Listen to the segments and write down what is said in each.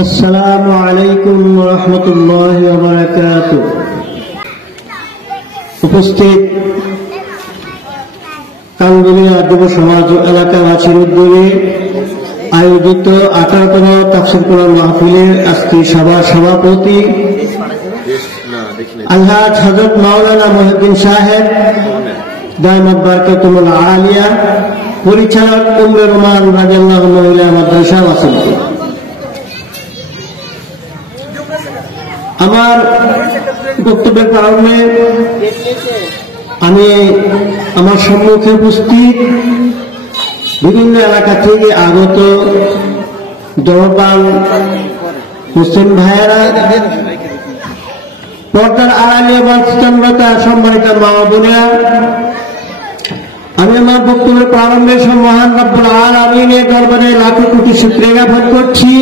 আসসালামু আলাইকুম ওয়া রাহমাতুল্লাহি ওয়া বারাকাতুহু। উপস্থিত কাঙ্গুলিয়া যুব সমাজ ও এলাকাবাসীর উদ্যোগে আয়োজিত 18তম তাফসীর কোরআন মাহফিলের আজকে সভার সভাপতি আলহাজ হযরত মাওলানা মুহিউদ্দিন সাহেব দামাত বারাকাতুহুল আলিয়া, পরিচালক উম্মে রোমান রাদিয়াল্লাহু আনহা মাদ্রাসা ওয়াসিলপুর। আমার বক্তব্যের কারণে আমি আমার সম্মুখে উপস্থিত বিভিন্ন এলাকা থেকে আগত জনপাল মুসলিম ভাইয়েরা, পর্দার আড়ালে বাস্তবতা সম্মানিত মা বোনেরা, আমি আমার বক্তব্যের প্রারম্ভে মহান রব্বুল আলামিনের দরবারে লাখো কোটি শুকরিয়া জ্ঞাপন করছি।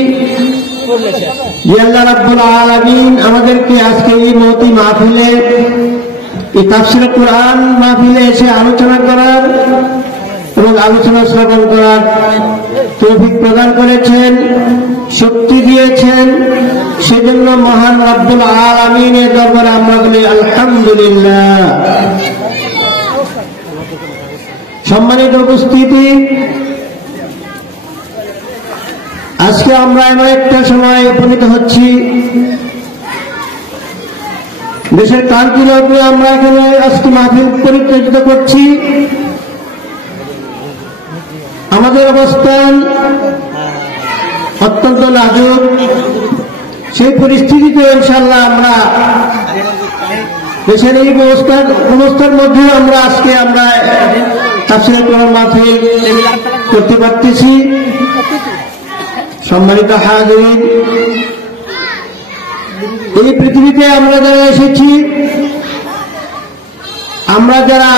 আল্লাহ রাব্বুল আলামিন আমাদেরকে আজকে এই মহতি মাহফিলে, এই তাফসীর কোরআন মাহফিলে এসে আলোচনা করার এবং আলোচনা শ্রবণ করার তৌফিক প্রদান করেছেন, শক্তি দিয়েছেন। সেজন্য মহান রব্বুল আলামিনের দরবারে আমরা বলি আলহামদুলিল্লাহ। সম্মানিত উপস্থিতি, আজকে আমরা এমন একটা সময় উপনীত হচ্ছি, দেশের কান্তিলগ্নে আমরা এখানে আজকে মাহফিল পরিচালিত করছি। আমাদের অবস্থান অত্যন্ত নাজুক, সেই পরিস্থিতিতে ইনশাআল্লাহ আমরা দেশের এই অবস্থার মধ্যে আমরা আজকে তাফসীর কোরআন মাহফিল করতে পারতেছি। সম্মানিত হাজিরিন, এই পৃথিবীতে আমরা যারা এসেছি, আমরা যারা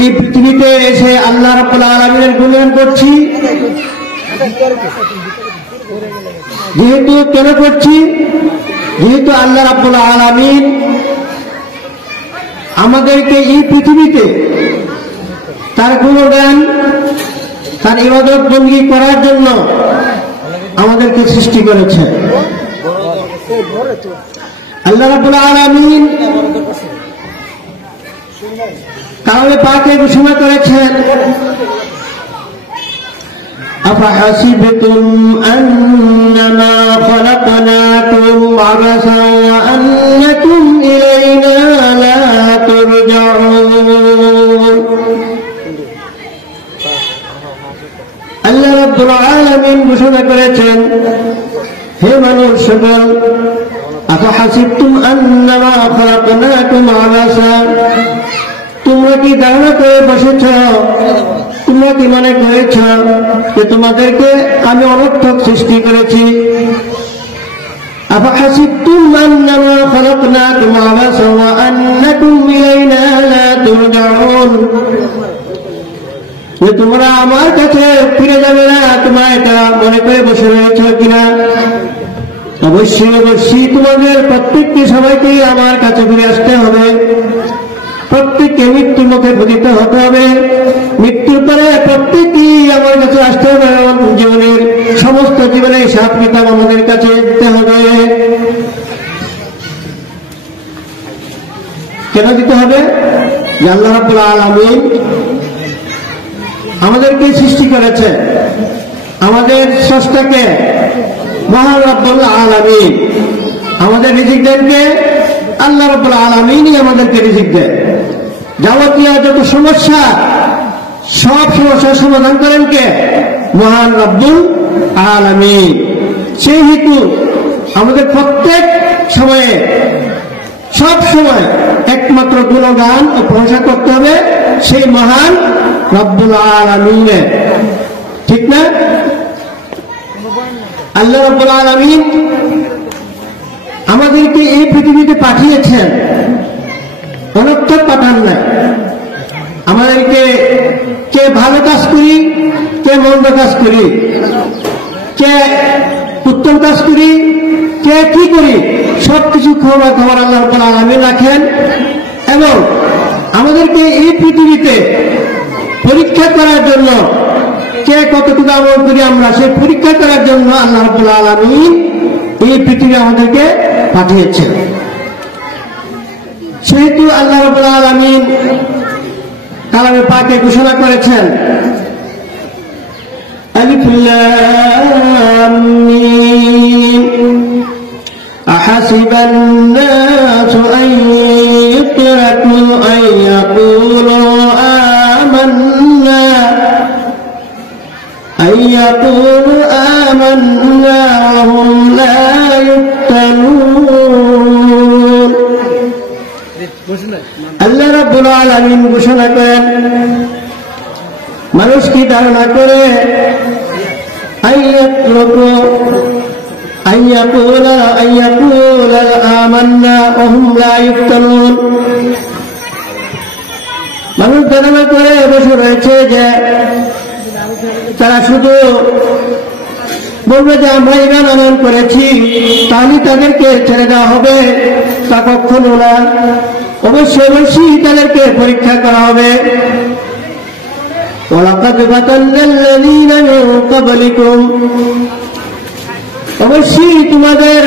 এই পৃথিবীতে এসে আল্লাহ রাব্বুল আলামিনের গুণগান করছি, যেহেতু কেন করছি, যেহেতু আল্লাহ রাব্বুল আলামিন আমাদেরকে এই পৃথিবীতে তার গুণগান, তার ইবাদত বন্দী করার জন্য আমাদেরকে সৃষ্টি করেছে। আল্লাহ রাব্বুল আলামিন কালামে পাকে ঘোষণা করেছেন, আফাহাসিবতুম আন্নামা খালাকনাকুম আবাসা ওয়া আন্নাকুম ইলাইনা লা তুরজাউন। আল্লাহ রাব্বুল আলামিন ঘোষণা করেছেন, হে মানুষ সকল, আফাহাসিবতুম আন্নামা খালাকনাকুম আবাসা, তোমরা কি ধারণা করে বসেছ, তোমরা কি মনে করেছ যে তোমাদেরকে আমি অনর্থক সৃষ্টি করেছি? আফাহাসিবতুম আন্নামা খালাকনাকুম আবাসা ওয়া আন্নাকুম ইলাইনা লা তুরজাউন, যে তোমরা আমার কাছে ফিরে যাবে না, তোমরা এটা মনে করে বসে রয়েছ কিনা? অবশ্যই অবশ্যই তোমাদের প্রত্যেককে, সবাইকেই আমার কাছে ফিরে আসতে হবে। প্রত্যেককে মৃত্যুর মুখে পতিত হতে হবে। মৃত্যুর পরে প্রত্যেককেই আমার কাছে আসতে হবে এবং জীবনের সমস্ত জীবনের হিসাব কিতাব আমাদের কাছে দিতে হবে। কেন দিতে হবে? যে আল্লাহ রাব্বুল আলামিন আমাদেরকে সৃষ্টি করেছে, আমাদের স্রষ্টাকে মহান রব্বুল আলামিন। আমাদের রিজিক দেন কে? আল্লাহ রাব্বুল আলামিনই আমাদেরকে রিজিক দেন। যাবতীয় যত সমস্যা, সব সমস্যার সমাধান করেন কে? মহান রব্বুল আলামিন। সেই হেতু আমাদের প্রত্যেক সময়ে, সব সময় একমাত্র গুণগান ও প্রশংসা করতে হবে সেই মহান রব্বুল আলামিনের। ঠিক না? আল্লাহ রাব্বুল আলামিন আমাদেরকে এই পৃথিবীতে পাঠিয়েছেন, অনর্থক পাঠান নাই। আমাদেরকে কে ভালো কাজ করি, কে মন্দ কাজ করি, কে উত্তম কাজ করি, কে কি করি, সবকিছু খবর আল্লাহ রাব্বুল আলামিন রাখেন। এবং আমাদেরকে এই পৃথিবীতে পরীক্ষা করার জন্য কে কতটুকু আমল করি আমরা সেই পরীক্ষা করার জন্য আল্লাহ রাব্বুল আলামিন এই পৃথিবী আমাদেরকে পাঠিয়েছেন। সেহেতু আল্লাহ রাব্বুল আলামিন কালামে পাকে ঘোষণা করেছেন আলিফ লাম মিম আহাসিবান নাসু আন ইউতরাকু আন ইয়াকুলু আমান্না ওয়া হুম লা ইফতানুন। আল্লাহ রাব্বুল আলামিন ঘোষণা করেন মানুষ কি ধারণা করে আমান্না ওয়া হুম লা ইফতানুন, মানুষ ধারণা করে বসে রয়েছে যে তারা শুধু বলবে যে আমরা ঈমান আনয়ন করেছি তাহলে তাদেরকে ছেড়ে দেওয়া হবে, তা কখনো না। অবশ্যই তাদেরকে পরীক্ষা করা হবে। ওয়ালাকাদ ফাতান্নাল্লাযীনা মিন ক্বাবলিকুম, অবশ্যই তোমাদের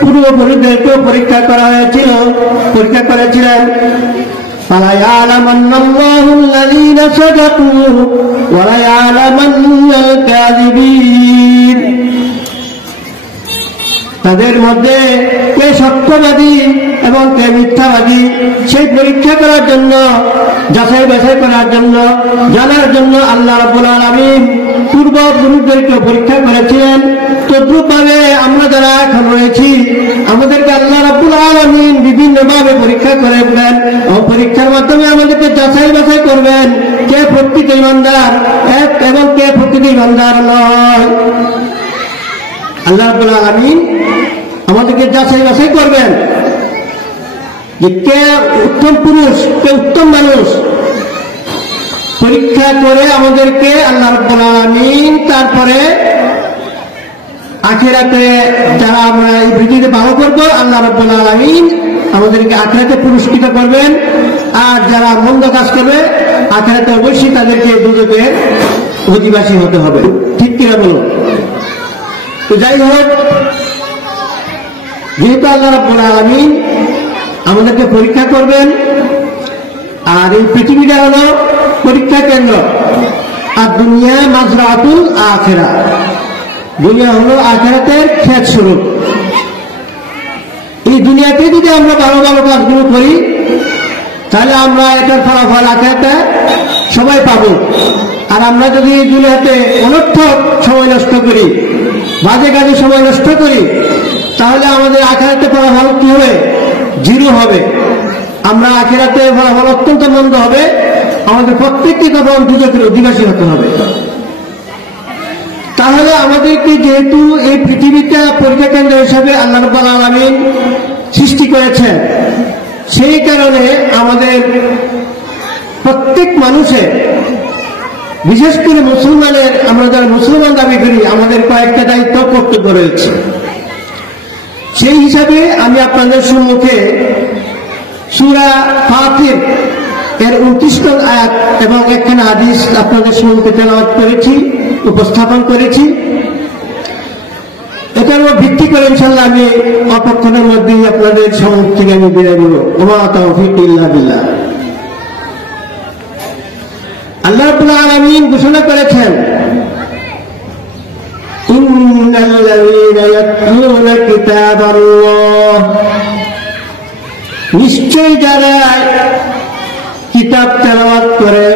পূর্বপুরুষদেরকেও পরীক্ষা করা হয়েছিল, পরীক্ষা করেছিলেন। ফালা ইয়ালামান্নাল্লাহুল্লাযীনা সাদাকু ওয়া লা ইয়ালামান্নাল কাযিবিন, তাদের মধ্যে কে সত্যবাদী এবং কে মিথ্যাবাদী সেই পরীক্ষা করার জন্য, যাচাই বাছাই করার জন্য, জানার জন্য আল্লাহ রাব্বুল আলামিন পূর্বপুরুষদেরকে পরীক্ষা করেছিলেন। তদ্রূপভাবে আমরা যারা এখন রয়েছি আমাদেরকে আল্লাহ রাব্বুল আলামিন বিভিন্নভাবে পরীক্ষা করবেন এবং পরীক্ষার মাধ্যমে আমাদেরকে যাচাই বাছাই করবেন কে প্রকৃত ঈমানদার এবং কে প্রকৃত ঈমানদার নয়। আল্লাহ রাব্বুল আলামিন আমাদেরকে যাচাই বাছাই করবেন যে কে উত্তম পুরুষ, কে উত্তম মানুষ। পরীক্ষা করে আমাদেরকে আল্লাহ রাব্বুল আলামিন তারপরে আখিরাতে যারা আমরা এই পৃথিবীতে ভালো করব আল্লাহ রাব্বুল আলামিন আমাদেরকে আখিরাতে পুরস্কৃত করবেন, আর যারা মন্দ কাজ করবে আখিরাতে অবশ্যই তাদেরকে দুজকের অধিবাসী হতে হবে। ঠিক কিনা বলো? তো যাই হোক, যেহেতু আল্লাহ রাব্বুল আলামিন আমাদেরকে পরীক্ষা করবেন, আর এই পৃথিবীটা হলো পরীক্ষা কেন্দ্র, আর দুনিয়া মাজরাতুল আখিরা, দুনিয়া হলো আখিরাতের ক্ষেত স্বরূপ। এই দুনিয়াতে যদি আমরা ভালো ভালো কাজগুলো করি তাহলে আমরা এটার ফলাফল আখিরাতে সবাই পাবো। আর আমরা যদি এই দুনিয়াতে অনর্থক সময় নষ্ট করি, বাজে কাজে সময় নষ্ট করি, তাহলে আমাদের আখিরাতে ফলাফল কি হবে? জিরো হবে। আমরা আখিরাতে ফলাফল অত্যন্ত মন্দ হবে, আমাদের প্রত্যেককে তখন দুজকের অধিবাসী হতে হবে। তাহলে আমাদেরকে যেহেতু এই পৃথিবীটা পরীক্ষা কেন্দ্র হিসাবে আল্লাহ রাব্বুল আলামিন সৃষ্টি করেছেন, সেই কারণে আমাদের প্রত্যেক মানুষের, বিশেষ করে মুসলমানের, আমরা যারা মুসলমান দাবি করি আমাদের কয়েকটা দায়িত্ব কর্তব্য রয়েছে। সেই হিসাবে আমি আপনাদের সম্মুখে সূরা ফাতির এর 29 নং আয়াত এবং একখানা হাদিস আপনাদের সম্মুখে তেলাওয়াত করেছি, উপস্থাপন করেছি। এটার উপর ভিত্তি করে ইনশাআল্লাহ আমি অল্পক্ষণের মধ্যেই আপনাদের সম্মুখ থেকে আমি বিদায় নেব। ওয়া মা তাওফীক ইল্লা বিল্লাহ। আল্লাহ রাব্বুল আলামিন ঘোষণা করেছেন ইন্নাল্লাযীনা ইয়াতলুনা কিতাবাল্লাহ, নিশ্চয় যারা কিতাব তেলাওয়াত করে,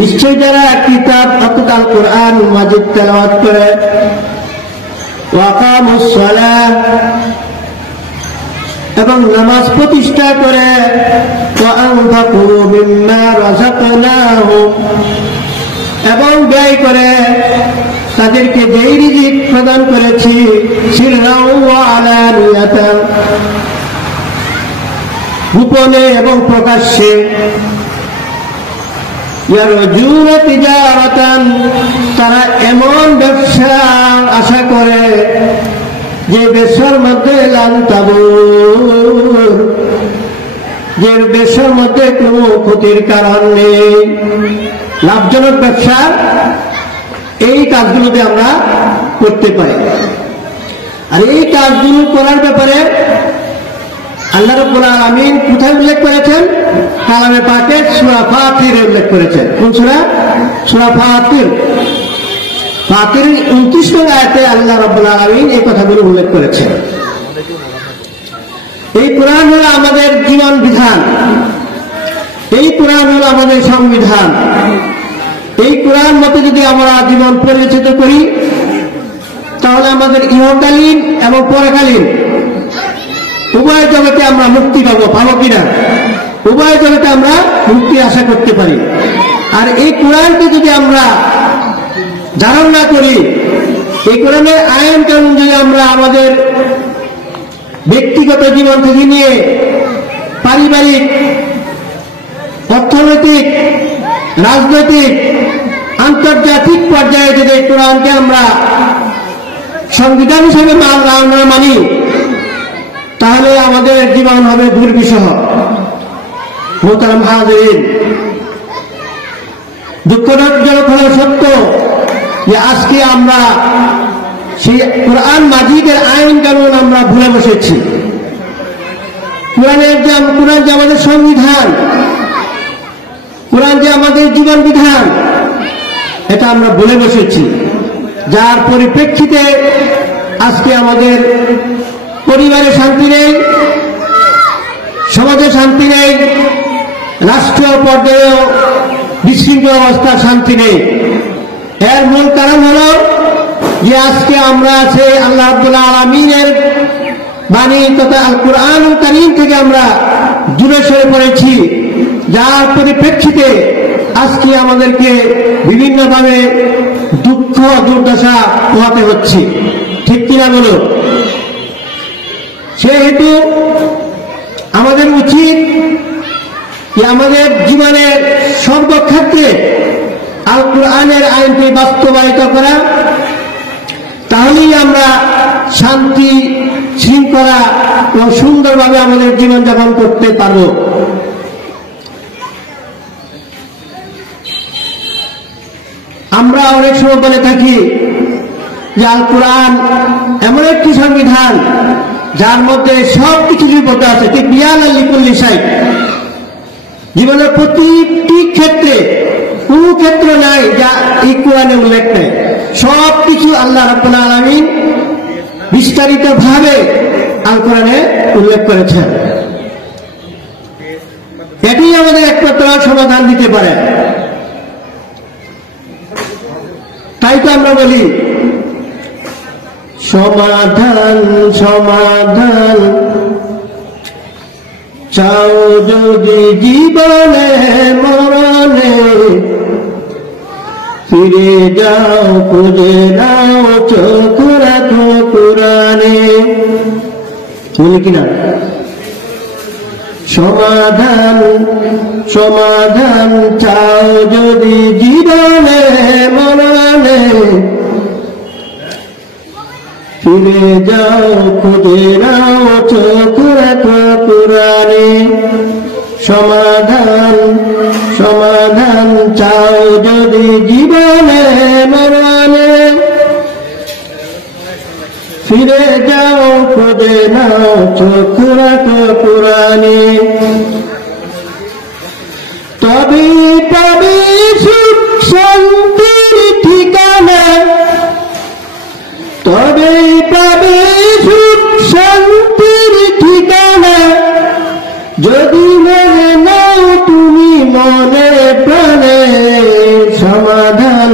নিশ্চয় যারা কিতাব অর্থাৎ আল কোরআন মাজিদ তেলাওয়াত করে, ওয়া আকামুস সালাহ, এবং নামাজ প্রতিষ্ঠা করে, ওয়া আনফাকু মিম্মা রাযাকনাহুম, এবং ব্যয় করে তাদেরকে যেই রিজিক প্রদান করেছি, সিররাও ওয়া আলানিয়াতান, গোপনে এবং প্রকাশ্যে, ইয়ারজুনা তিজারাতান, তারা এমন ব্যবসা আশা করে যে ব্যবসার মধ্যে লান তাবুর, যে ব্যবসার মধ্যে কোনো ক্ষতির কারণ নেই। লাভজনক ব্যবসা এই কাজগুলোতে আমরা করতে পারি। আর এই কাজগুলো করার ব্যাপারে আল্লাহ রাব্বুল আলামিন কোথায় উল্লেখ করেছেন? কালামে পাকে সূরা ফাতিরে উল্লেখ করেছেন। কোন সূরা? সূরা ফাতির। ফাতির 29 নং আয়াতে আল্লাহ রাব্বুল আলামিন এই কথাগুলো উল্লেখ করেছেন। এই কোরআন হলো আমাদের জীবন বিধান, এই কোরআন হলো আমাদের সংবিধান। এই কোরআন মতে যদি আমরা জীবন পরিচালিত করি তাহলে আমাদের ইহকালীন এবং পরকালীন উভয় জগতে আমরা মুক্তি পাবো। পাবো কিনা? উভয় জগতে আমরা মুক্তি আশা করতে পারি। আর এই কোরআনকে যদি আমরা ধারণ না করি, এই কোরআনের আইন কানুন যদি আমরা আমাদের ব্যক্তিগত জীবন থেকে নিয়ে পারিবারিক, অর্থনৈতিক, রাজনৈতিক, আন্তর্জাতিক পর্যায়ে যদি কোরআনকে আমরা সংবিধান হিসেবে মানি তাহলে আমাদের জীবন হবে দুর্বিষহ। মোহতারাম হাজিরিন, দুঃখজনক হলো সত্য যে আজকে আমরা সেই কোরআন মাজিদের আইন কানুন আমরা ভুলে বসেছি। কোরআন যে আমাদের সংবিধান, কোরআন যে আমাদের জীবন বিধান, এটা আমরা ভুলে বসেছি। যার পরিপ্রেক্ষিতে আজকে আমাদের পরিবারে শান্তি নেই, সমাজে শান্তি নেই, রাষ্ট্রীয় পর্যায়েও বিশৃঙ্খল অবস্থার শান্তি নেই। এর মূল কারণ হল যে আজকে আমরা আছে আল্লাহ রাব্বুল আলামিনের বাণী তথা আল কুরআন কারীম থেকে আমরা দূরে সরে পড়েছি, যার পরিপ্রেক্ষিতে আজকে আমাদেরকে বিভিন্নভাবে দুঃখ দুর্দশা পোহাতে হচ্ছে। ঠিক কিনা বলো? সেহেতু আমাদের উচিত যে আমাদের জীবনের সর্বক্ষেত্রে আল কুরআনের আইনকে বাস্তবায়িত করা, তাহলেই আমরা শান্তি শৃঙ্খলা এবং সুন্দরভাবে আমাদের জীবনযাপন করতে পারব। আমরা অনেক সময় বলে থাকি যে আল কুরআন এমন একটি সংবিধান যার মধ্যে সব কিছু লিপিবদ্ধ আছে, ঠিক বিয়ানাল লিকুল্লি শাই। জীবনের প্রতিটি ক্ষেত্রে কোন ক্ষেত্র নাই যা এই কোরআনে উল্লেখ নেই। সব কিছু আল্লাহ রাব্বুল আলামিন বিস্তারিত ভাবে আল কোরআনে উল্লেখ করেছেন। এটি আমাদের একমাত্র সমাধান দিতে পারে। তাই তো আমরা বলি সমাধান সমাধান চাও যদি জীবনে মরণে, ফিরে যাও খুঁজে নাও চোখ রাখো কোরআনে। বলি কিনা? সমাধান সমাধান চাও যদি জীবনে মরণে, ফিরে যাও খুঁজে নাও চোখ রাখো কোরআনে। সমাধান সমাধান চাও যদি জীবনে মরণে, ফিরে যাও খুঁজে নাও চোখ রাখো কোরআনে। তবে পাবে সুখ শান্তির ঠিকানা, তবে পাবে সুখ শান্তির ঠিকানা, যদি মনে নাও তুমি মনে প্রাণে। সমাধান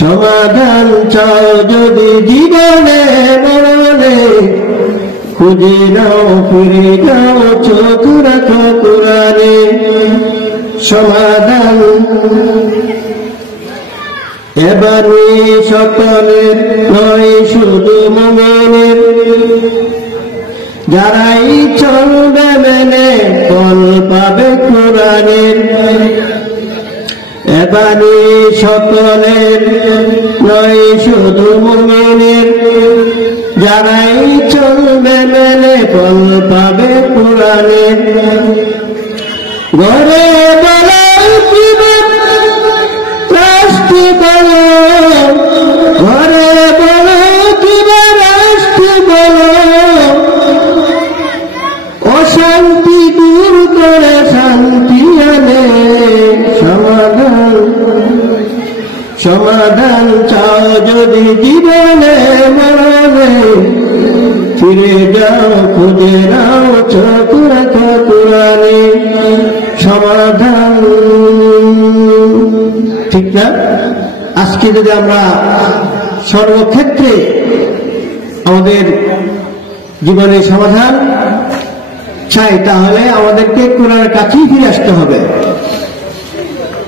সমাধান চাও যদি জীবনে মরণে, খুঁজে নাও ফিরে যাও চোখ রাখো কোরআনে। সমাধান এবারে সকলের নয় শুধু মুমিনের, যারাই চলবে মেনে ফল পাবে কোরআনের। এবারে সকলের নয় শুধু মুমিনের, যারাই চলবে মেনে ফল পাবে কোরআনের। ঘরে বলাই সমাধান চাও যদি জীবনে মরণে, ফিরে যাও খুঁজে নাও চোখ রাখো কোরআনে সমাধান। ঠিক না? আজকে যদি আমরা সর্বক্ষেত্রে আমাদের জীবনের সমাধান চাই, তাহলে আমাদেরকে কোরআনের কাছেই ফিরে আসতে হবে।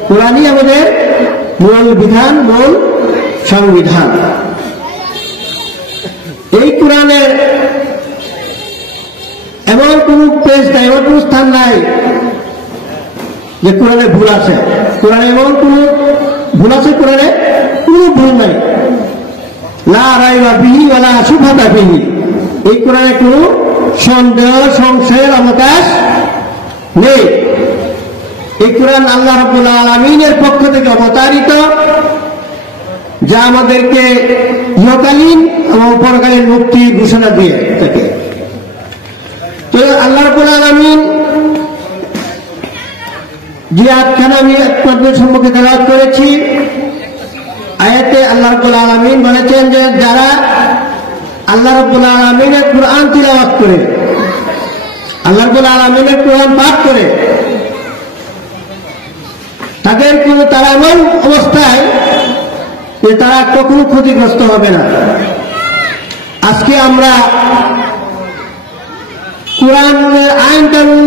কোরআনই আমাদের মূল বিধান, মূল সংবিধান। এই কোরআনের এমন কোন পেজ নাই, এমন কোন স্থান নাই যে কোরআনে ভুল আছে। কোরআনে এমন কোন ভুল আছে, কোরআনে কোন ভুল নাই। লা রাইবা বিহি ওয়া লা শুবহাতা বিহি। এই কোরআনে কোন সন্দেহ সংশয়ের অবকাশ নেই। এই কোরআন আল্লাহ রাব্বুল আলামিনের পক্ষ থেকে অবতারিত, যা আমাদেরকে ইহকালীন এবং পরকালীন মুক্তির ঘোষণা দিয়ে থাকে। তো আল্লাহ রাব্বুল আলামিন যে আয়াতখানা আমি আপনাদের সম্মুখে তেলাওয়াত করেছি, আয়াতে আল্লাহ রাব্বুল আলামিন বলেছেন যে যারা আল্লাহ রাব্বুল আলামিনের কোরআন তিলাওয়াত করে, আল্লাহ রাব্বুল আলামিনের কোরআন পাঠ করে, তারা এমন অবস্থায় যে তারা কখনো ক্ষতিগ্রস্ত হবে না। আজকে আমরা কোরআনের আইন কানুন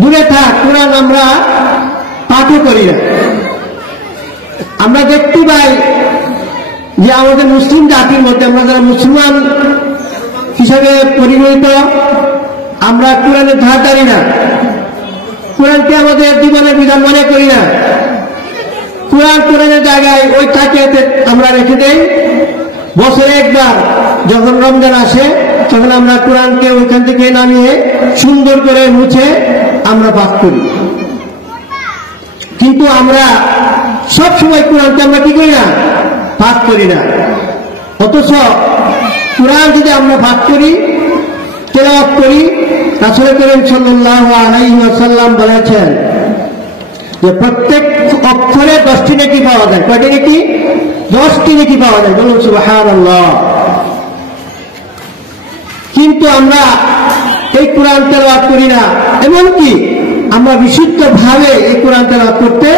দূরে থাক, কোরআন আমরা পাঠও করি না। আমরা দেখতে পাই যে আমাদের মুসলিম জাতির মধ্যে, আমরা যারা মুসলমান হিসাবে পরিগণিত, আমরা কোরআনের ধার ধারি না, কোরআনকে আমাদের জীবনের বিধান মনে করি না। কোরআনের জায়গায় ওই থাকে আমরা রেখে দেই। বছরে একবার যখন রমজান আসে, তখন আমরা কোরআনকে ওইখান থেকে নামিয়ে সুন্দর করে মুছে আমরা পাঠ করি। কিন্তু আমরা সব সময় কোরআনকে আমরা কি করি না, পাঠ করি না। অথচ কোরআন যদি আমরা পাঠ করি, তেলাওয়াত করি, রাসূল করিম সাল্লাল্লাহু আলাইহি ওয়াসাল্লাম বলেছেন যে প্রত্যেক অক্ষরে 10টি নেকি পাওয়া যায়। কয়টি নেকি? 10টি নেকি পাওয়া যায়। বলুন সুবহানাল্লাহ। কিন্তু আমরা এই কোরআন তেলাওয়াত করি না, এমনকি আমরা বিশুদ্ধভাবে এই কোরআন তেলাওয়াত করতে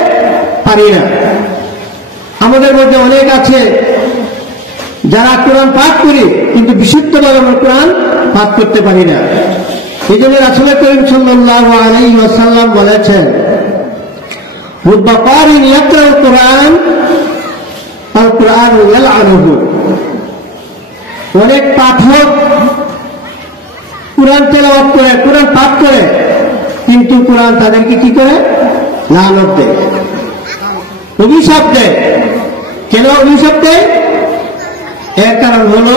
পারি না। আমাদের মধ্যে অনেক আছে যারা কোরআন পাঠ করি, কিন্তু বিশুদ্ধভাবে আমরা কোরআন পাঠ করতে পারি না। এই জন্য রাসূল করিম সাল্লাল্লাহু আলাইহি ওয়াসাল্লাম বলেছেন, রুব্বা কারিন ইয়াকরাউল কোরআন আল কোরআন ইয়ালআনুহু। অনেক পাঠক কোরআন তেলাওয়াত করে, কোরআন পাঠ করে, কিন্তু কোরআন তাদেরকে কি করে? লানত দেয়, অভিশাপ দেয়। কেন অভিশাপ দেয়? এর কারণ হলো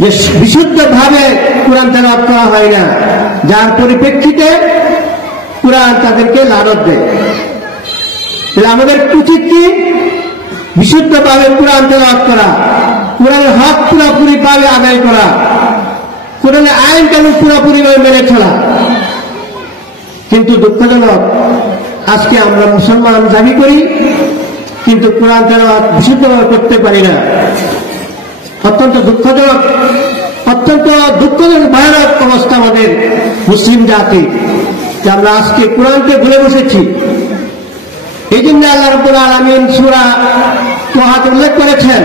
যে বিশুদ্ধভাবে কোরআন তেলাওয়াত করা হয় না, যার পরিপ্রেক্ষিতে কোরআন তাদেরকে লানত দেয়। তাহলে আমাদের উচিত কি? বিশুদ্ধভাবে কোরআন তেলাওয়াত করা, কোরআনের হক পুরোপুরি ভাবে আদায় করা, কোরআনের আইন কানুন পুরোপুরিভাবে মেনে চলা। কিন্তু দুঃখজনক, আজকে আমরা মুসলমান দাবি করি, কিন্তু কোরআন তেলাওয়াত বিশুদ্ধভাবে করতে পারি না। অত্যন্ত দুঃখজনক, ভয়ানক অবস্থা আমাদের মুসলিম জাতি, যে আমরা আজকে কোরআনকে ভুলে বসেছি। এই জন্য আল্লাহ রাব্বুল আলামিন সূরা তাহাতে উল্লেখ করেছেন,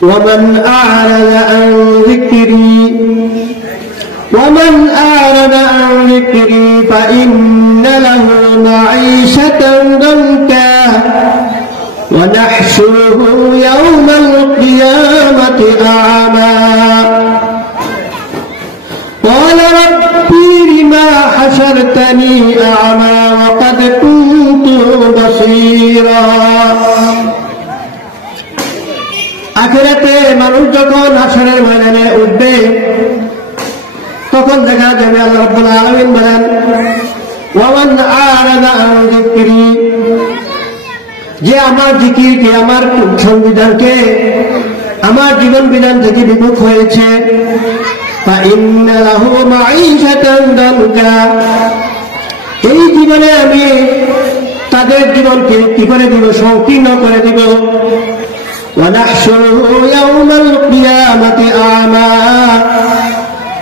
ومن أعرض عن ذكري فإن له معيشة ضنكا ونحشره يوم القيامة أعمى قال ربي لما حشرتني أعمى وقد كنت بصيرا। আখিরাতে মানুষ যখন হাসরের ময়দানে উঠবে, তখন দেখা যাবে আল্লাহ রাব্বুল আলামিন বলেন, ওয়ামান আরাদা আন যিকরি, যে আমার জিকিরকে, আমার সংবিধানকে, আমার জীবন বিধান থেকে বিমুখ হয়েছে, ফাইন্না লাহু মাঈশাতান দানকা, এই জীবনে আমি তাদের জীবনকে কি করে দিব? সংকীর্ণ করে দিব।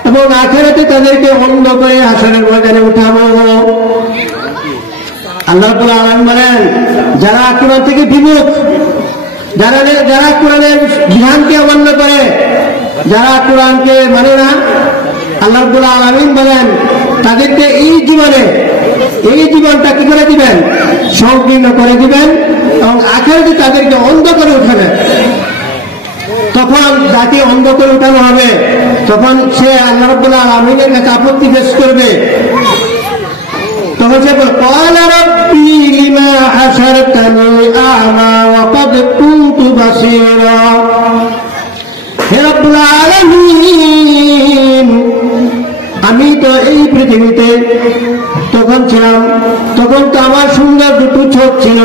এবং আখিরাতে তাদেরকে অন্ধ করে হাসরের ময়দানে উঠাবো। আল্লাহ রাব্বুল আলামিন বলেন, যারা কোরআন থেকে বিমুখ, যারা কোরআনের বিধানকে অমান্য করে, যারা কোরআনকে মানে না, আল্লাহ রাব্বুল আলামিন বলেন তাদেরকে এই জীবনটা কি করে দিবেন? সংকীর্ণ করে দিবেন এবং আখিরাতে তাদেরকে অন্ধ করে উঠাবেন। তখন যাকে অন্ধ করে উঠানো হবে, তখন সে আল্লাহ রাব্বুল আলামিনের কাছে আপত্তি পেশ করবে। তখন সে বলবে, ক্বালা রাব্বি লিমা হাশারতানি আ'মা ওয়া ক্বাদ কুনতু বাসীরা। হে রব্বুল আলামিন, আমি তো এই পৃথিবীতে তখন ছিলাম, তখন তো আমার সুন্দর দুটো চোখ ছিল,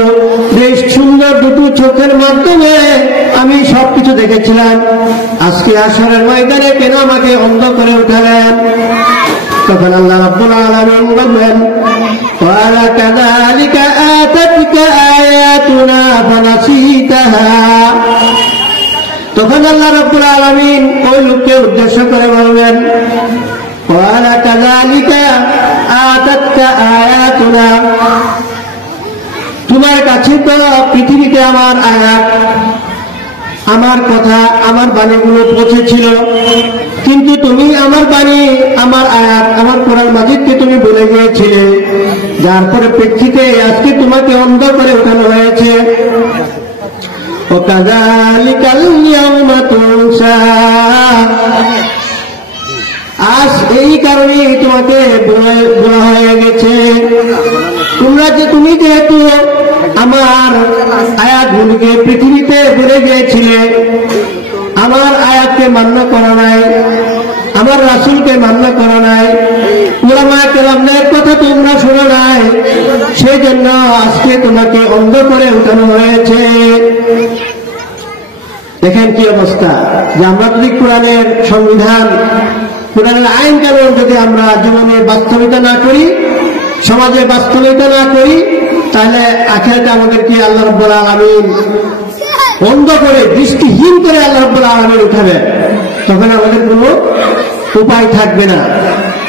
বেশ সুন্দর দুটো চোখের মাধ্যমে আমি সবকিছু দেখেছিলাম। আজকে হাশরের ময়দানে কেন আমাকে অন্ধ করে উঠালেন? তখন আল্লাহ রাব্বুল আলামিন বললেন, ক্বালা কাযালিকা আতাতকা আয়াতুনা ফানাসিতাহা। তখন আল্লাহ রাব্বুল আলামিন ওই লোককে উদ্দেশ্য করে বললেন, ক্বালা কাযালিকা আতাতকা আয়াতুনা, তোমার কাছে তো পৃথিবীতে আমার আয়াত, আমার কথা, আমার বাণীগুলো পৌঁছেছিল, কিন্তু তুমি আমার বাণী, আমার আয়াত, আমার কোরআন মাজিদকে তুমি ভুলে গিয়েছিলে, যার পরে প্রেক্ষিতে আজকে তোমাকে অন্ধ করে উঠানো হয়েছে। ওয়াকাযালিকাল ইয়াওমা তুনসা, আজ এই কারণেই তোমাকে বলা হয়ে গেছে, তুমি যেহেতু আমার আয়াতগুলিকে পৃথিবীতে ভুলে গিয়েছিলে, আমার আয়াতকে মান্য করা নাই, আমার রাসূলকে মান্য করা নাই, উলামায়ে কেরামদের কথা তোমরা শোনো নাই, সেই জন্য আজকে তোমাকে অন্ধ করে উঠানো হয়েছে। দেখেন কি অবস্থা, যে আমরা যদি কোরআনের সংবিধান, কোরআনের আইন কানুন যদি আমরা জীবনে বাস্তবিত না করি, সমাজে বাস্তবিত না করি, তাহলে আখিরাতে আমাদেরকে আল্লাহ রাব্বুল আলামিন অন্ধ করে, দৃষ্টিহীন করে আল্লাহ রাব্বুল আলামিন উঠাবে। তখন আমাদের কোনো উপায় থাকবে না।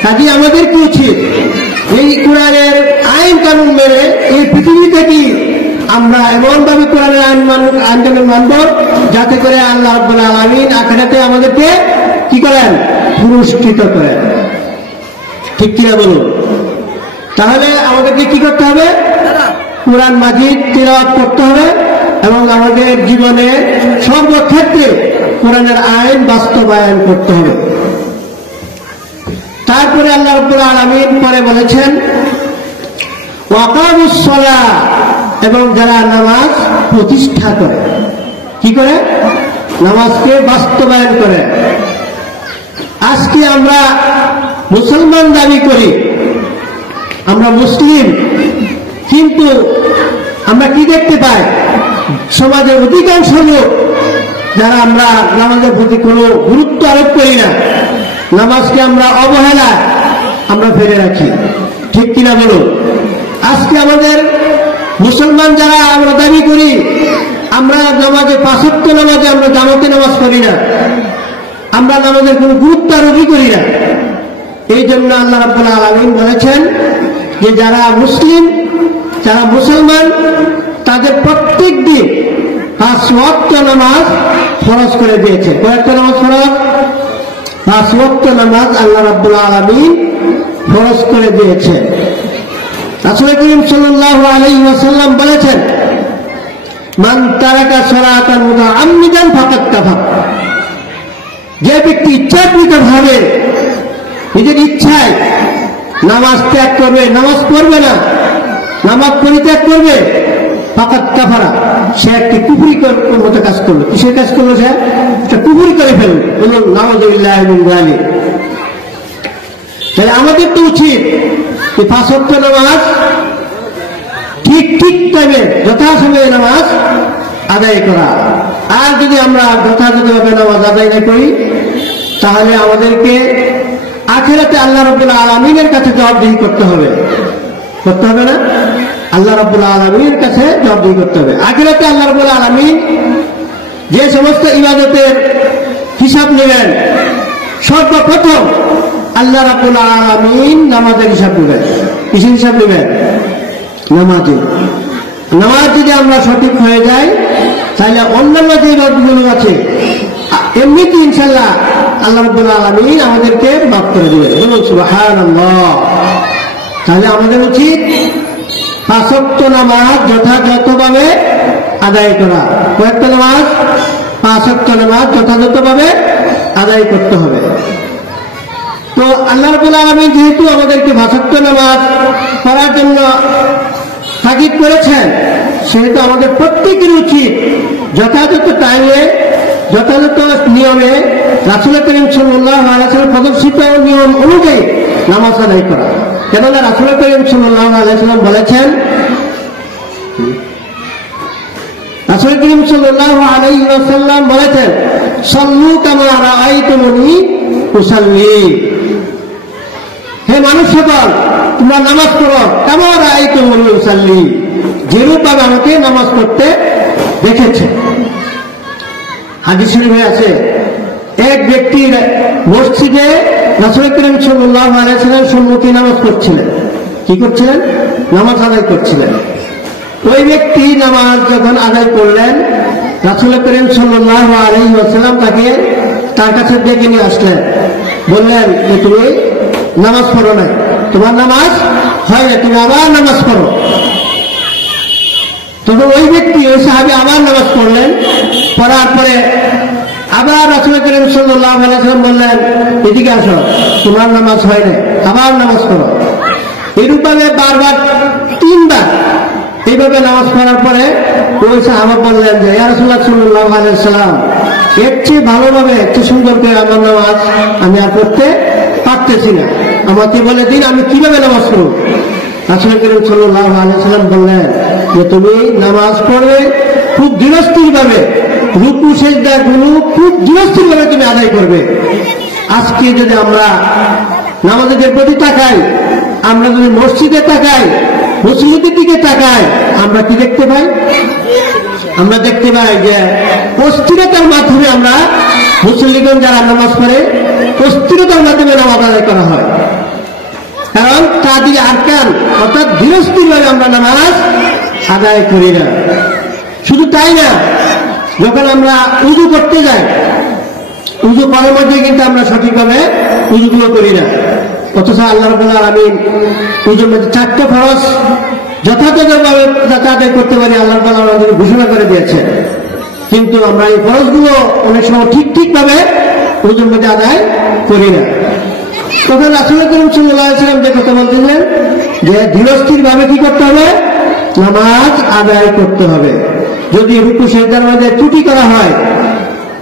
কাজে আমাদের কি উচিত? এই কোরআনের আইন কানুন মেনে এই পৃথিবী থেকে আমরা এমন ভাবে কোরআনের আইন কানুন মানব, যাতে করে আল্লাহ রাব্বুল আলামিন আখিরাতে আমাদেরকে কি করেন? পুরস্কৃত করেন। ঠিক কিনা বলুন? তাহলে আমাদেরকে কি করতে হবে? কোরআন মাজিদ তিলাওয়াত করতে হবে এবং আমাদের জীবনে সর্বক্ষেত্রে কোরআনের আইন বাস্তবায়ন করতে হবে। তারপরে আল্লাহ রাব্বুল আলামিন পরে বলেছেন, ওয়াকামুস সালাহ, এবং যারা নামাজ প্রতিষ্ঠা করে, কি করে? নামাজকে বাস্তবায়ন করে। আজকে আমরা মুসলমান দাবি করি, আমরা মুসলিম, কিন্তু আমরা কি দেখতে পাই? সমাজের অধিকাংশ লোক, যারা আমরা নামাজের প্রতি কোনো গুরুত্ব আরোপ করি না, নামাজকে আমরা অবহেলা আমরা ফেলে রাখি। ঠিক কিনা বলুন? আজকে আমাদের মুসলমান যারা আমরা দাবি করি, আমরা নামাজে ৫ ওয়াক্ত নামাজে আমরা জামাতে নামাজ পড়ি না, আমরা নামাজের কোনো গুরুত্ব আরোপই করি না। এই জন্য আল্লাহ রাব্বুল আলামিন বলেছেন যে যারা মুসলিম, যারা মুসলমান, তাদের প্রত্যেক দিন ৫ ওয়াক্ত নামাজ ফরজ করে দিয়েছে। কয়েকটা নামাজ ফরজ? ৫ ওয়াক্ত নামাজ আল্লাহ রাব্বুল আলামিন ফরজ করে দিয়েছে। রাসূল করিম সাল্লাল্লাহু আলাইহি ওয়াসাল্লাম বলেছেন, মান তারাকা সালাতান মুতাআম্মিদান ফাকাদ কাফার। যে ব্যক্তি ইচ্ছাকৃতভাবে নিজের ইচ্ছায় নামাজ ত্যাগ করবে, নামাজ পড়বে না, নামাজ পরিত্যাগ করবে, ফাকাদ কাফারা, সে একটি কুফরি মতো কাজ করলো। কিসের কাজ করলো? সে একটা কুফরি করে ফেলবে। বলুন নাউযুবিল্লাহি মিন যালিক। তাই আমাদের তো উচিত যে ৫ ওয়াক্ত নামাজ ঠিক টাইমে যথাসময়ে নামাজ আদায় করা। আর যদি আমরা যথাযথভাবে নামাজ আদায় না করি, তাহলে আমাদেরকে আখিরাতে আল্লাহ রাব্বুল আলামিনের কাছে জবাবদিহি করতে হবে না? আল্লাহ রাব্বুল আলামিনের কাছে জবাবদিহি করতে হবে। আখিরাতে আল্লাহ রাব্বুল আলামিন যে সমস্ত ইবাদতের হিসাব নেবেন, সর্বপ্রথম আল্লাহ রাব্বুল আলামিন নামাজের হিসাব নেবেন। কিসের হিসাব নেবেন? নামাজের। নামাজ যদি আমরা সঠিক হয়ে যাই, তাহলে অন্যান্য যে ইবাদতগুলো আছে এমনিতে ইনশাআল্লাহ আল্লাহ রাব্বুল আলামিন আমাদেরকে মাফ করে দিবেন। বলুন সুবহানাল্লাহ। তাহলে আমাদের উচিত 5 ওয়াক্ত নামাজ যথাযথভাবে আদায় করা। কয়েকটা নামাজ? 5 ওয়াক্ত নামাজ যথাযথভাবে আদায় করতে হবে। তো আল্লাহ রাব্বুল আলামিন যেহেতু আমাদেরকে 5 ওয়াক্ত নামাজ পড়ার জন্য তাগিদ করেছেন, সেহেতু আমাদের প্রত্যেকের উচিত যথাযথ টাইমে, যথাযথ নিয়মে রাসূল করিম সাল্লাল্লাহু আলাইহি ওয়াসাল্লাম প্রদর্শিত নিয়ম অনুযায়ী নামাজ আদায় করা। কেননা রাসূল করিম সাল্লাল্লাহু আলাইহি ওয়াসাল্লাম বলেছেন, রাসূল করিম সাল্লাল্লাহু আলাইহি ওয়াসাল্লাম বলেছেন, সাল্লু কামা রাআইতুমুনি উসাল্লি। হে মানুষ সকল, তোমরা নামাজ পড়ো কামা রাআইতুমুনি উসাল্লি, যেরূপভাবে আমাকে নামাজ পড়তে দেখেছে। হাদিস শরীফে আছে, এক ব্যক্তি মসজিদে রাসূল করিম সাল্লাল্লাহু আলাইহি ওয়াসাল্লামের সম্মুখে নামাজ পড়ছিলেন। কি করছিলেন? নামাজ আদায় করছিলেন। ওই ব্যক্তি নামাজ যখন আদায় করলেন, রাসূল করিম সাল্লাল্লাহু আলাইহি ওয়াসাল্লাম তাকে তার কাছে ডেকে নিয়ে আসলেন। বললেন যে তুমি নামাজ পড়ো না, তোমার নামাজ হয় না, তুমি আবার নামাজ পড়ো। তখন ওই ব্যক্তি, ওই সাহাবী আবার নামাজ পড়লেন। পড়ার পরে আবার রাসূল করিম সাল্লাল্লাহু আলাইহি ওয়াসাল্লাম বললেন, এদিকে আসো, তোমার নামাজ হয় না, আবার নামাজ পড়ো। এরূপভাবে বারবার 3 বার এইভাবে নামাজ পড়ার পরে ওই সাহাবা বললেন যে, ইয়া রাসূলুল্লাহ সাল্লাল্লাহু আলাইহি ওয়াসাল্লাম, এর চেয়ে ভালোভাবে, এর চেয়ে সুন্দর করে আমার নামাজ আমি আর পড়তে পারতেছি না, আমাকে বলে দিন আমি কিভাবে নামাজ পড়ব। রাসূল করিম সাল্লাল্লাহু আলাইহি ওয়াসাল্লাম বললেন যে, তুমি নামাজ পড়বে খুব ধীরস্থিরভাবে, রুকু সিজদা গুলো খুব ধীরস্থিরভাবে তুমি আদায় করবে। আজকে যদি আমরা নামাজের প্রতি তাকাই, আমরা যদি মসজিদে তাকাই, মুসল্লিদের দিকে তাকাই, আমরা কি দেখতে পাই? আমরা দেখতে পাই যে অস্থিরতার মাধ্যমে আমরা মুসল্লিগণ যারা নামাজ পড়ে, অস্থিরতার মাধ্যমে নামাজ আদায় করা হয়। কারণ তাদের আরকান অর্থাৎ ধীরস্থিরভাবে আমরা নামাজ আদায় করি না। শুধু তাই না, যখন আমরা উযু করতে যাই, উযু করার মধ্যে কিন্তু আমরা সঠিকভাবে উযুগুলো করি না। অথচ আল্লাহ রাব্বুল আলামিন উযুর মধ্যে 4টা ফরজ যথাযথভাবে আদায় করতে পারি আল্লাহ রাব্বুল আলামিন ঘোষণা করে দিয়েছেন। কিন্তু আমরা এই ফরজগুলো অনেক সময় ঠিকভাবে উযুর মধ্যে আদায় করি না। তখন রাসূল করিম সাল্লাল্লাহু আলাইহি ওয়াসাল্লাম যে কথা বলছিলেন যে ধীরস্থিরভাবে কি করতে হবে? নামাজ আদায় করতে হবে। যদি রুকু সিজদার মধ্যে ত্রুটি করা হয়,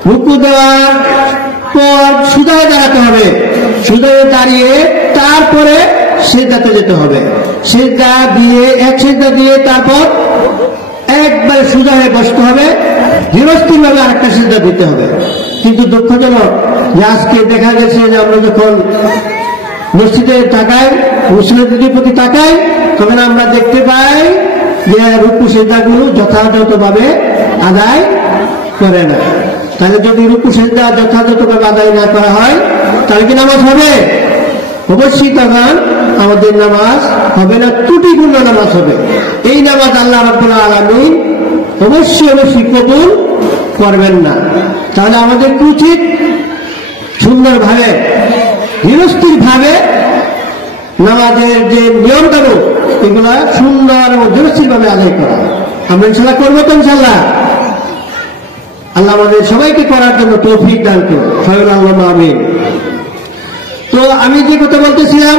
রুকু দেওয়ার পর সুদায় দাঁড়াতে হবে, সুদায় দাঁড়িয়ে তারপরে সিজদাতে যেতে হবে। সিজদা দিয়ে এক সিজদা দিয়ে তারপর একবারে সুদা হয়ে বসতে হবে, ধীরস্থিরভাবে আরেকটা সিজদা দিতে হবে। কিন্তু দুঃখজনক যে আজকে দেখা গেছে যে আমরা যখন মসজিদে তাকাই, মুসলিমদের প্রতি তাকাই, তখন আমরা দেখতে পাই যে রুকু সিজদাগুলো যথাযথভাবে আদায় করে না। তাহলে যদি রুকু সিজদা যথাযথভাবে আদায় না করা হয়, তাহলে কি নামাজ হবে? অবশ্যই তখন আমাদের নামাজ হবে না, ত্রুটিপূর্ণ নামাজ হবে। এই নামাজ আল্লাহ রাব্বুল আলামিন অবশ্যই কবুল করবেন না। তাহলে আমাদের উচিত সুন্দরভাবে, ধীরস্থিরভাবে নামাজের যে নিয়মকানুন এগুলা সুন্দর এবং ধীরস্থিরভাবে আদায় করা। আমরা ইনশাআল্লাহ করবো তো ইনশাআল্লাহ। আল্লাহ আমাদের সবাইকে করার জন্য তৌফিক দান করুন। আল্লাহুম্মা আমিন। তো আমি যে কথা বলতেছিলাম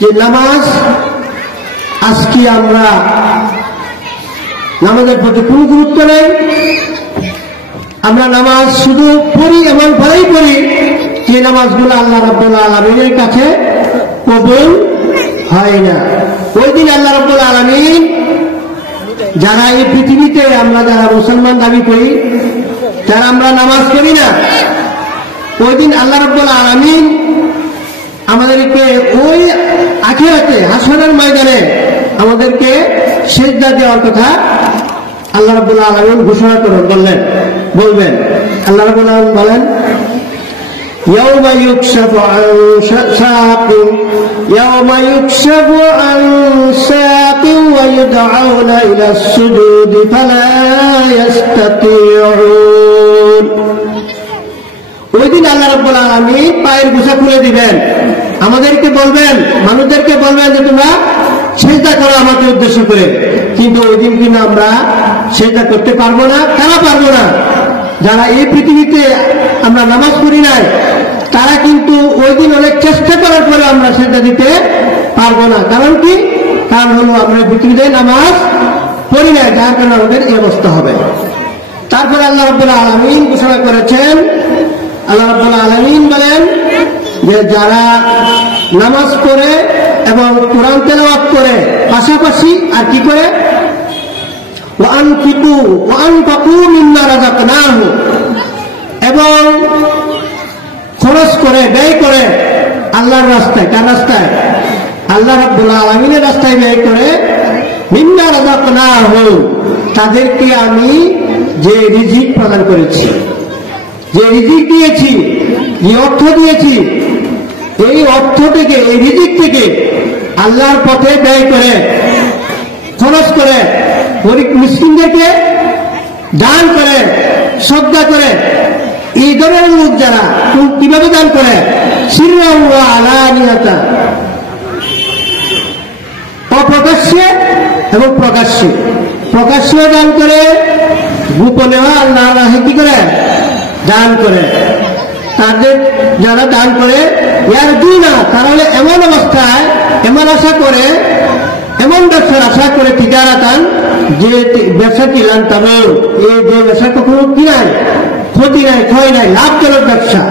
যে নামাজ, আজকে আমরা নামাজের প্রতি কোনো গুরুত্ব নেই। আমরা নামাজ শুধু পড়ি, এমন ভাবেই পড়ি যে নামাজগুলো আল্লাহ রাব্বুল আলামিনের কাছে কবুল হয় না। ওই দিন আল্লাহ রাব্বুল আলামিন, যারা এই পৃথিবীতে আমরা যারা মুসলমান দাবি করি, যারা আমরা নামাজ পড়ি না, ওই দিন আল্লাহ রাব্বুল আলামিন আমাদেরকে ওই আখিরাতে হাসরের ময়দানে আমাদেরকে সিজদা দেওয়ার কথা আল্লাহ রাব্বুল আলামিন ঘোষণা বলবেন। আল্লাহ রাব্বুল আলামিন বলেন, ইয়াউমা ইউকশাফু আন সাকিন ওয়া ইউদআউনা ইলা সুজুদি ফালা ইস্তাতিউন। ওই দিন আল্লাহ রাব্বুল আলামিন পায়ের গোছা খুলে দিবেন, আমাদেরকে বলবেন, মানুষদেরকে বলবেন যে তোমরা সিজদা করো আমাকে উদ্দেশ্য করে। কিন্তু ওই দিন কিন্তু আমরা সিজদা করতে পারবো না। কেন পারবো না? যারা এই পৃথিবীতে আমরা নামাজ পড়ি নাই, তারা কিন্তু ওই দিন অনেক চেষ্টা করার পরে আমরা সিজদা দিতে পারবো না। কারণ কি? কারণ হলো আমরা পৃথিবীতে নামাজ পড়ি নাই, যার কারণে আমাদের এই অবস্থা হবে। তারপরে আল্লাহ রাব্বুল আলামিন ঘোষণা করেছেন, আল্লাহ রাব্বুল আলামিন বলেন যে যারা নামাজ পড়ে এবং কোরআন তেলাওয়াত করে পাশাপাশি আর কি করে, ওয়ানফিকু মিম্মা রাযাকনাহুম, এবং খরচ করে, ব্যয় করে আল্লাহর রাস্তায়। কার রাস্তায়? আল্লাহ রাব্বুল আলামিনের রাস্তায় ব্যয় করে। মিম্মা রাযাকনাহুম, তাদেরকে আমি যে রিজিক প্রদান করেছি, যে রিজিক দিয়েছি, যে অর্থ দিয়েছি, এই অর্থ থেকে, এই রিজিক থেকে আল্লাহর পথে ব্যয় করে, খরচ করে, গরিব মিসকিনদেরকে দান করে, সদকা করে। এই ধরনের লোক যারা কিভাবে দান করে? সিররান ওয়া আলানিয়াতা, অপ্রকাশ্যে এবং প্রকাশ্যে। প্রকাশ্যে দান করে, গোপনেও আল্লাহর রাহে কি করে? দান করে। তাদের যারা দান করে ইয়ার দুই না, তারা হলে এমন অবস্থায়, এমন আশা করে, এমন ব্যবসার আশা করে তিজারাতান, যে ব্যবসা কিলান তবে এই যে ব্যবসা কখনো কি নাই, ক্ষতি নাই, ক্ষয় নাই, লাভজনক ব্যবসা।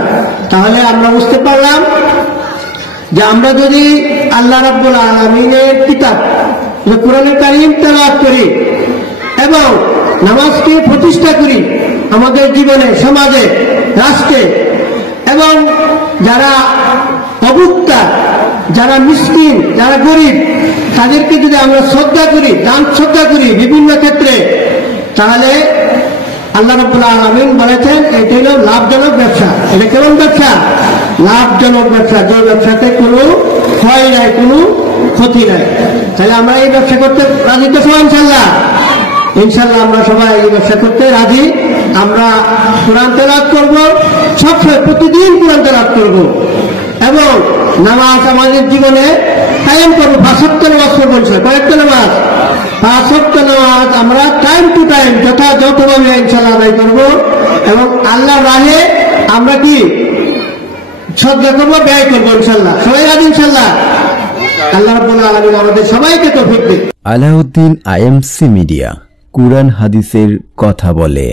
তাহলে আমরা বুঝতে পারলাম যে আমরা যদি আল্লাহ রাব্বুল আলামিনের কিতাব কোরআনুল কারীম তেলাওয়াত করি এবং নামাজকে প্রতিষ্ঠা করি আমাদের জীবনে, সমাজে, রাষ্ট্রে, এবং যারা অভুক্তা, যারা মিসকিন, যারা গরিব, তাদেরকে যদি আমরা শ্রদ্ধা করি, দান শ্রদ্ধা করি বিভিন্ন ক্ষেত্রে, তাহলে আল্লাহ রাব্বুল আলামিন বলেছেন এটা হলো লাভজনক ব্যবসা। এটা কেমন ব্যবসা? লাভজনক ব্যবসা, যে ব্যবসাতে কোনো ক্ষয় নাই, কোনো ক্ষতি নাই। তাহলে আমরা এই ব্যবসা করতে রাজি তো সবাই? ইনশাল্লাহ, ইনশাল্লাহ আমরা সবাই এই ব্যবসা করতে রাজি। আমরা কোরআন তেলাওয়াত করব, সবসময় প্রতিদিন কোরআন তেলাওয়াত করব, এবং নামাজ আমাদের জীবনে কায়েম করবো। 5 ওয়াক্ত নামাজ পড়বো। কয়েকটা নামাজ? 5 ওয়াক্ত নামাজ আমরা টাইম টু টাইম যথাযথভাবে ইনশাল্লাহ আদায় করবো, এবং আল্লাহর রাহে আমরা কি সদকা করবো, ব্যয় করবো ইনশাল্লাহ। সবাই রাজি ইনশাল্লাহ? আল্লাহ রাব্বুল আলামিন আমাদের সবাইকে তৌফিক দিন। আলাউদ্দিন আইএমসি মিডিয়া, কুরআন হাদিসের কথা বলে।